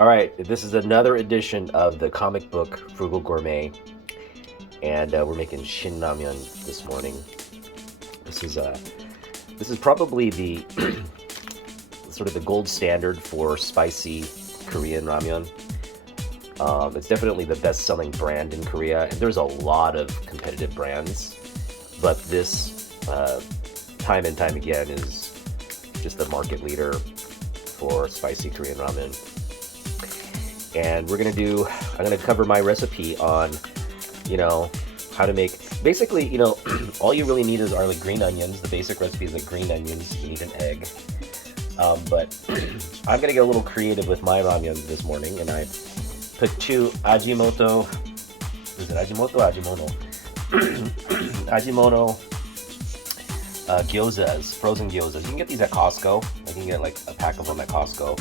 All right, this is another edition of the comic book Frugal Gourmet, and we're making shin ramyun this morning. This is this is probably the sort of the gold standard for spicy Korean ramyun. It's definitely the best-selling brand in Korea, and there's a lot of competitive brands, but this time and time again is just the market leader for spicy Korean ramen. And I'm gonna cover my recipe on, you know, how to make, basically, all you really need are like green onions. The basic recipe is like green onions. You need an egg. But I'm gonna get a little creative with my ramen this morning, and I put two Ajinomoto, is it Ajinomoto or Ajimono? Ajinomoto gyozas, frozen gyozas. You can get these at Costco. I can get like a pack of them at Costco.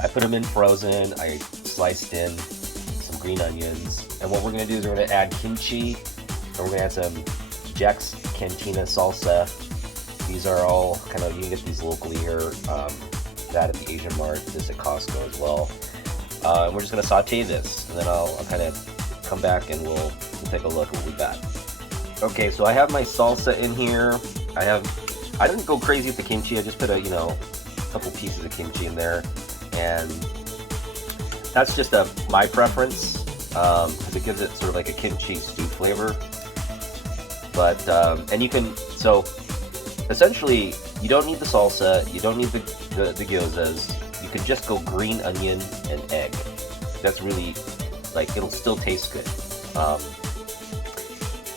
I put them in frozen. I sliced in some green onions. And what we're going to do is we're going to add kimchi. And we're going to add some Jack's Cantina salsa. These are all kind of, you can get these locally here. That at the Asian Mart, this at Costco as well. And we're just going to saute this. And then I'll kind of come back and we'll take a look at what we got. Okay, so I have my salsa in here. I didn't go crazy with the kimchi. I just put a couple pieces of kimchi in there. And that's just my preference, because it gives it sort of like a kimchi stew flavor. But and you can, so essentially you don't need the salsa, you don't need the gyozas. You can just go green onion and egg. That's really, like, it'll still taste good.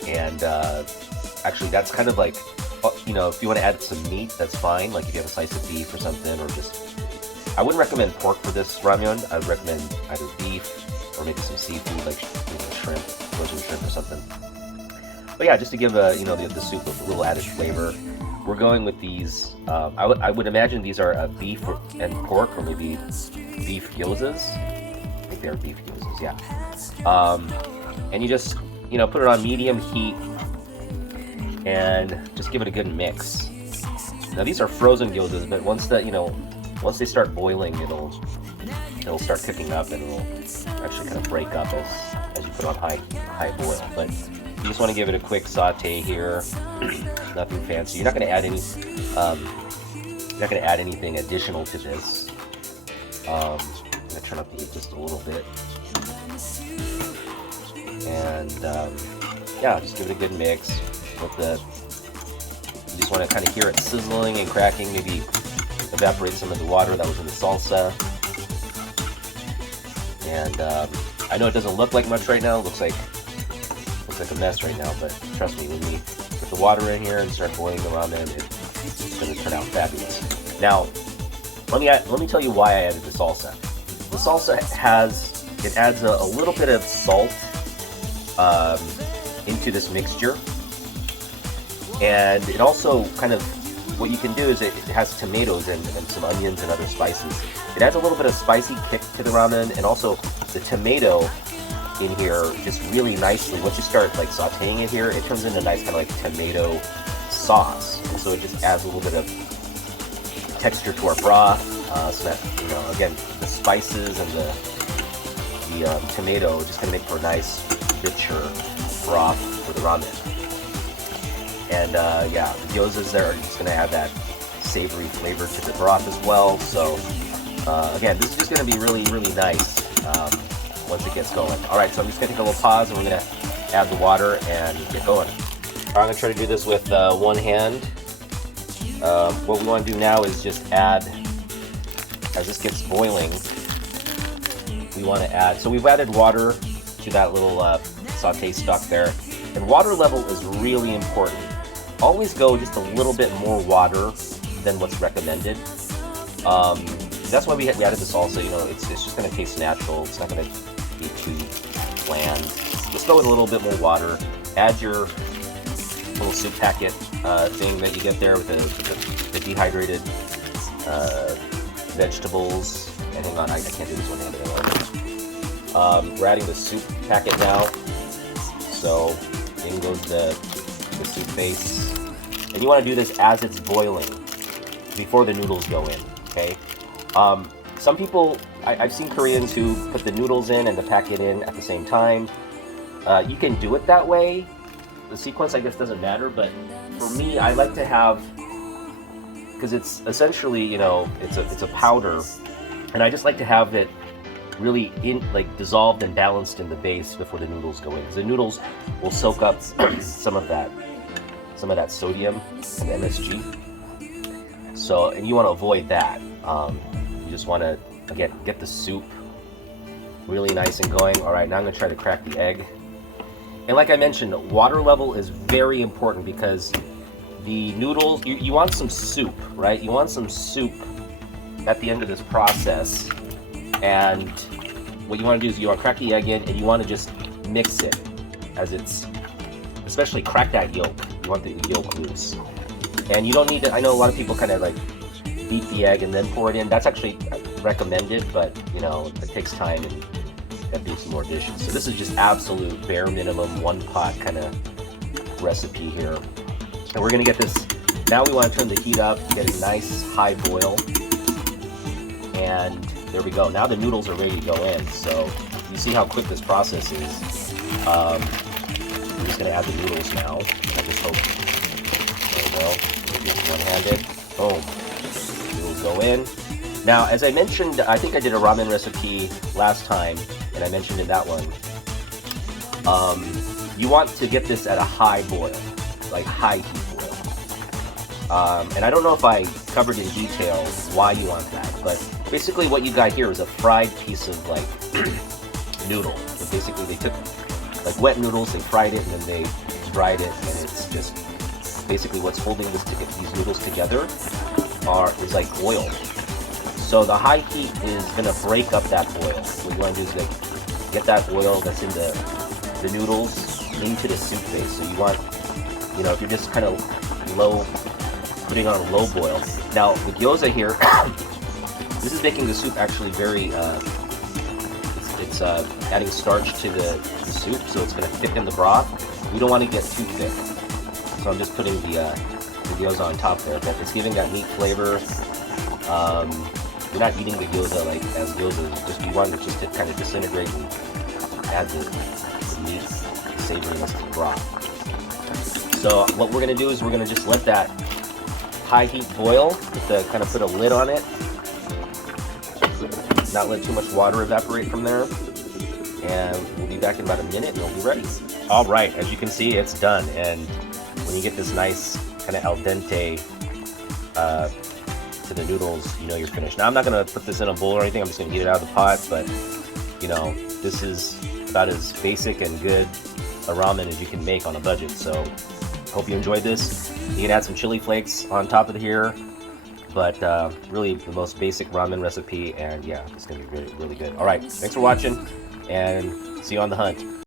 And actually that's kind of like, if you want to add some meat, that's fine. Like if you have a slice of beef or something, or just, I wouldn't recommend pork for this ramyun. I would recommend either beef or maybe some seafood, like shrimp, frozen shrimp or something. But yeah, just to give the soup a little added flavor. We're going with these. I would imagine these are beef and pork, or maybe beef gyozas. I think they're beef gyozas, yeah. And you just put it on medium heat and just give it a good mix. Now these are frozen gyozas, but once they start boiling, it'll start cooking up, and it'll actually kind of break up as you put on high boil. But you just want to give it a quick saute here. Nothing fancy. You're not going to add anything additional to this. I'm going to turn up the heat just a little bit, and yeah, just give it a good mix. You just want to kind of hear it sizzling and cracking. Maybe evaporate some of the water that was in the salsa. And I know it doesn't look like much right now. It looks like a mess right now, but trust me, when we put the water in here and start boiling the ramen, it's going to turn out fabulous. Now, let me tell you why I added the salsa. The salsa adds a little bit of salt into this mixture, and it also kind of, what you can do is it has tomatoes and some onions and other spices. It adds a little bit of spicy kick to the ramen, and also the tomato in here just really nicely. Once you start like sauteing it here, it turns into a nice kind of like tomato sauce, and so it just adds a little bit of texture to our broth, so that again, the spices and the tomato just gonna make for a nice richer broth for the ramen. And yeah, the gyozas there are just gonna add that savory flavor to the broth as well. So again, this is just gonna be really, really nice once it gets going. All right, so I'm just gonna take a little pause, and we're gonna add the water and get going. I'm gonna try to do this with one hand. What we want to do now is just add, as this gets boiling, we want to add, so we've added water to that little saute stock there. And water level is really important. Always go just a little bit more water than what's recommended. That's why we added the salsa. It's just going to taste natural. It's not going to be too bland. Just go with a little bit more water. Add your little soup packet thing that you get there with the dehydrated vegetables. And hang on, I can't do this one handed. We're adding the soup packet now. So in goes the soup base. And you want to do this as it's boiling, before the noodles go in, okay? Some people I've seen Koreans who put the noodles in and the packet in at the same time. You can do it that way. The sequence, I guess, doesn't matter, but for me, I like to have, because it's essentially, you know, it's a powder, and I just like to have it really dissolved and balanced in the base before the noodles go in, because the noodles will soak up some of that sodium and MSG. So, and you want to avoid that. You just want to, again, get the soup really nice and going. All right, now I'm going to try to crack the egg. And like I mentioned, water level is very important because the noodles, you want some soup, right? You want some soup at the end of this process. And what you want to do is you want to crack the egg in and you want to just mix it as it's, especially crack that yolk. You want the yolk loose. And you don't need to, I know a lot of people kind of like beat the egg and then pour it in. That's actually recommended, but you know, it takes time and gotta do some more dishes. So this is just absolute bare minimum, one pot kind of recipe here. And we're gonna get this, now we want to turn the heat up, get a nice high boil. And there we go. Now the noodles are ready to go in. So you see how quick this process is. I'm just gonna add the noodles now. I just hope, there we go. Maybe it's one-handed. Boom. Noodles go in. Now, as I mentioned, I think I did a ramen recipe last time, and I mentioned in that one, you want to get this at a high boil, like high heat boil. And I don't know if I covered in detail why you want that, but basically what you got here is a fried piece of like noodle. So basically they took like wet noodles, they fried it, and then they dried it, and it's just basically what's holding these noodles together is like oil. So the high heat is gonna break up that oil. What you want to do is like get that oil that's in the noodles into the soup base. So you want, you know, if you're just kind of putting on a low boil. Now the gyoza here, this is making the soup actually very, it's adding starch to the soup, so it's gonna thicken the broth. We don't want to get too thick. So I'm just putting the gyoza on top there, but it's giving that meat flavor. You're not eating the gyoza like as gyoza, just you want it just to kind of disintegrate and add the meat, the savoriness to the broth. So what we're gonna do is we're gonna just let that high heat boil, with the kind of put a lid on it, not let too much water evaporate from there, and we'll be back in about a minute and it'll be ready. All right, as you can see, it's done, and when you get this nice kind of al dente to the noodles, you know you're finished. Now I'm not gonna put this in a bowl or anything, I'm just gonna get it out of the pot, but you know, this is about as basic and good a ramen as you can make on a budget. So hope you enjoyed this. You can add some chili flakes on top of here, but really the most basic ramen recipe, and yeah, it's gonna be really, really good. All right, thanks for watching, and see you on the hunt.